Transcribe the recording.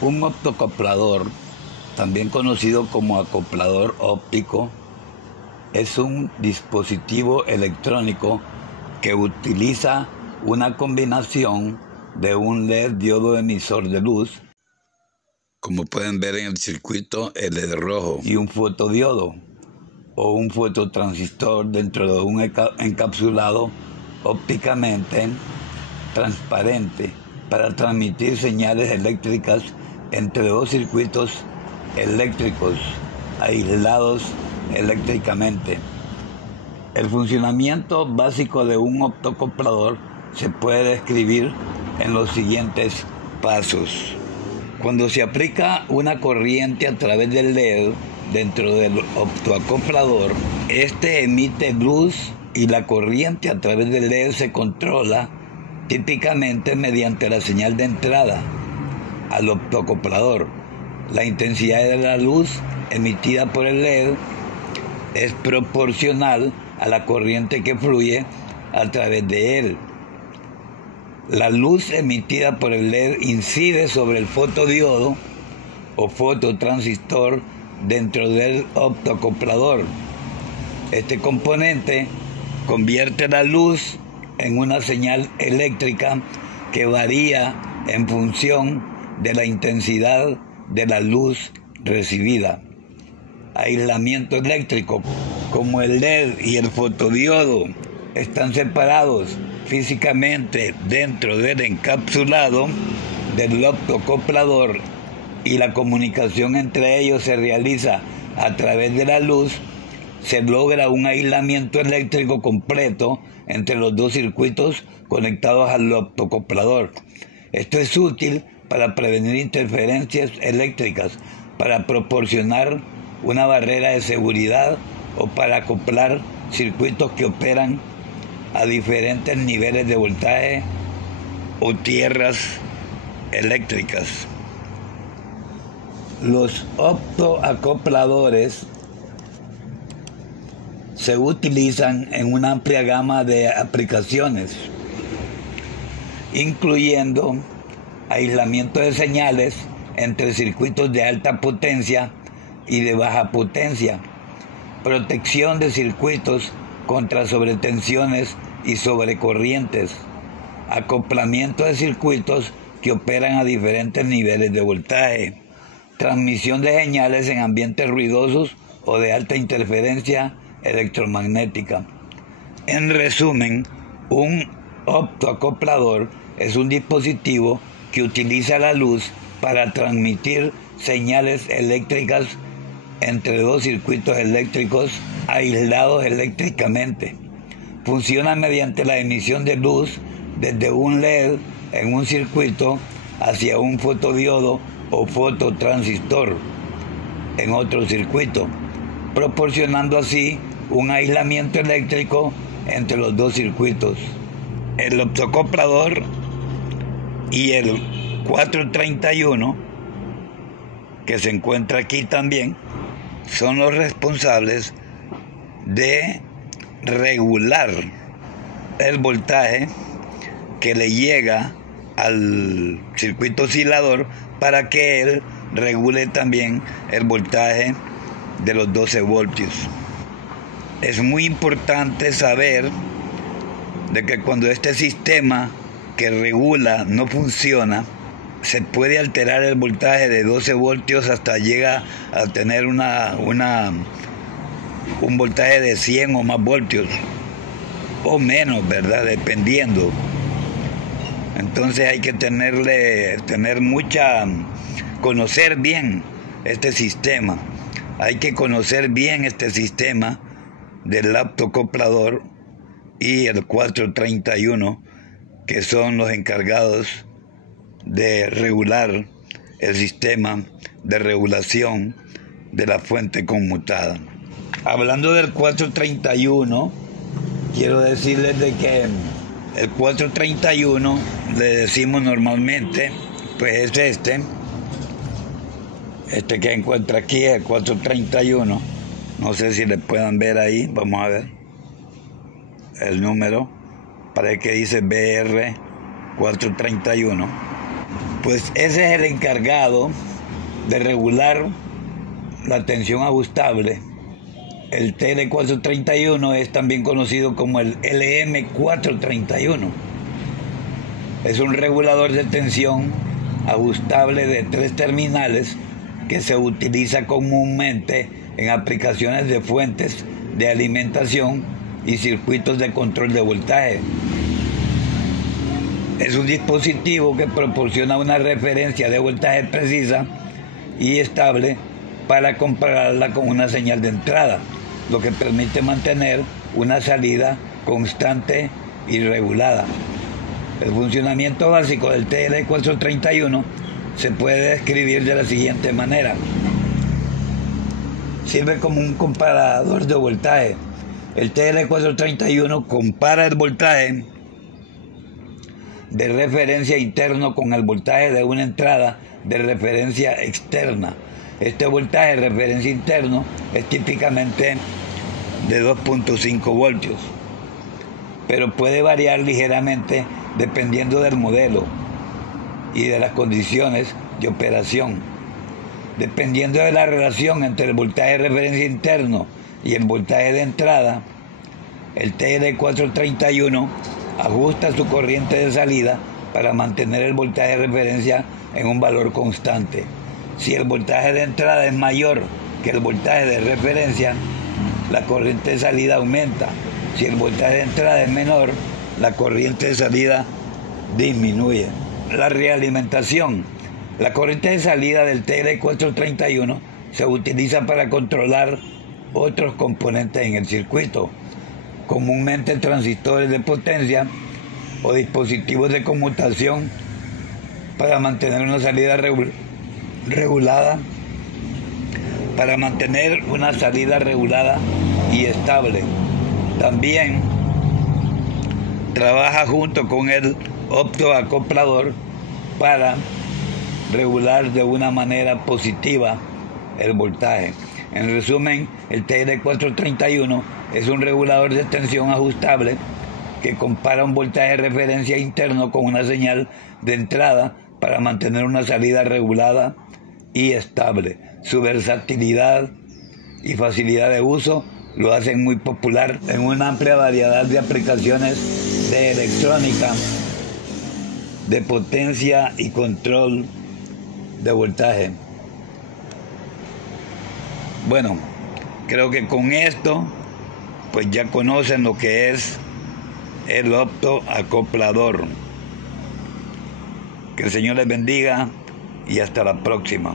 Un optoacoplador, también conocido como acoplador óptico, es un dispositivo electrónico que utiliza una combinación de un LED diodo emisor de luz, como pueden ver en el circuito el LED rojo, y un fotodiodo o un fototransistor dentro de un encapsulado ópticamente transparente para transmitir señales eléctricas entre dos circuitos eléctricos aislados eléctricamente. El funcionamiento básico de un optoacoplador se puede describir en los siguientes pasos. Cuando se aplica una corriente a través del LED dentro del optoacoplador, este emite luz y la corriente a través del LED se controla típicamente mediante la señal de entrada al optoacoplador. La intensidad de la luz emitida por el LED es proporcional a la corriente que fluye a través de él. La luz emitida por el LED incide sobre el fotodiodo o fototransistor dentro del optoacoplador. Este componente convierte la luz en una señal eléctrica que varía en función de la intensidad de la luz recibida. Aislamiento eléctrico. Como el LED y el fotodiodo están separados físicamente dentro del encapsulado del optoacoplador y la comunicación entre ellos se realiza a través de la luz, se logra un aislamiento eléctrico completo entre los dos circuitos conectados al optoacoplador. Esto es útil para prevenir interferencias eléctricas, para proporcionar una barrera de seguridad o para acoplar circuitos que operan a diferentes niveles de voltaje o tierras eléctricas. Los optoacopladores se utilizan en una amplia gama de aplicaciones, incluyendo aislamiento de señales entre circuitos de alta potencia y de baja potencia, protección de circuitos contra sobretensiones y sobrecorrientes, acoplamiento de circuitos que operan a diferentes niveles de voltaje, transmisión de señales en ambientes ruidosos o de alta interferencia electromagnética. En resumen, un optoacoplador es un dispositivo que utiliza la luz para transmitir señales eléctricas entre dos circuitos eléctricos aislados eléctricamente. Funciona mediante la emisión de luz desde un LED en un circuito hacia un fotodiodo o fototransistor en otro circuito, proporcionando así un aislamiento eléctrico entre los dos circuitos. El optoacoplador y el 431, que se encuentra aquí también, son los responsables de regular el voltaje que le llega al circuito oscilador para que él regule también el voltaje de los 12 voltios. Es muy importante saber de que cuando este sistema que regula no funciona, se puede alterar el voltaje de 12 voltios hasta llega a tener un voltaje de 100 o más voltios, o menos, ¿verdad? Dependiendo. Entonces hay que conocer bien este sistema. Hay que conocer bien este sistema del optoacoplador y el 431, que son los encargados de regular el sistema de regulación de la fuente conmutada. Hablando del 431, quiero decirles de que el 431 le decimos normalmente, pues es este que encuentra aquí, el 431. No sé si le puedan ver ahí, vamos a ver el número, parece que dice BR 431. Pues ese es el encargado de regular la tensión ajustable. El TL431 es también conocido como el LM431. Es un regulador de tensión ajustable de 3 terminales que se utiliza comúnmente en aplicaciones de fuentes de alimentación y circuitos de control de voltaje. Es un dispositivo que proporciona una referencia de voltaje precisa y estable para compararla con una señal de entrada, lo que permite mantener una salida constante y regulada. El funcionamiento básico del TL431 se puede describir de la siguiente manera. Sirve como un comparador de voltaje. El TL431 compara el voltaje de referencia interno con el voltaje de una entrada de referencia externa. Este voltaje de referencia interno es típicamente de 2.5 voltios, pero puede variar ligeramente dependiendo del modelo y de las condiciones de operación. Dependiendo de la relación entre el voltaje de referencia interno y el voltaje de entrada, el TL431 ajusta su corriente de salida para mantener el voltaje de referencia en un valor constante. Si el voltaje de entrada es mayor que el voltaje de referencia, la corriente de salida aumenta. Si el voltaje de entrada es menor, la corriente de salida disminuye. La realimentación. La corriente de salida del TL431 se utiliza para controlar otros componentes en el circuito, comúnmente transistores de potencia o dispositivos de conmutación, para mantener una salida regulada y estable. También trabaja junto con el optoacoplador para regular de una manera positiva el voltaje. En resumen, el TL431 es un regulador de tensión ajustable que compara un voltaje de referencia interno con una señal de entrada para mantener una salida regulada y estable. Su versatilidad y facilidad de uso lo hacen muy popular en una amplia variedad de aplicaciones de electrónica, de potencia y control de voltaje. Bueno, creo que con esto pues ya conocen lo que es el optoacoplador. Que el Señor les bendiga y hasta la próxima.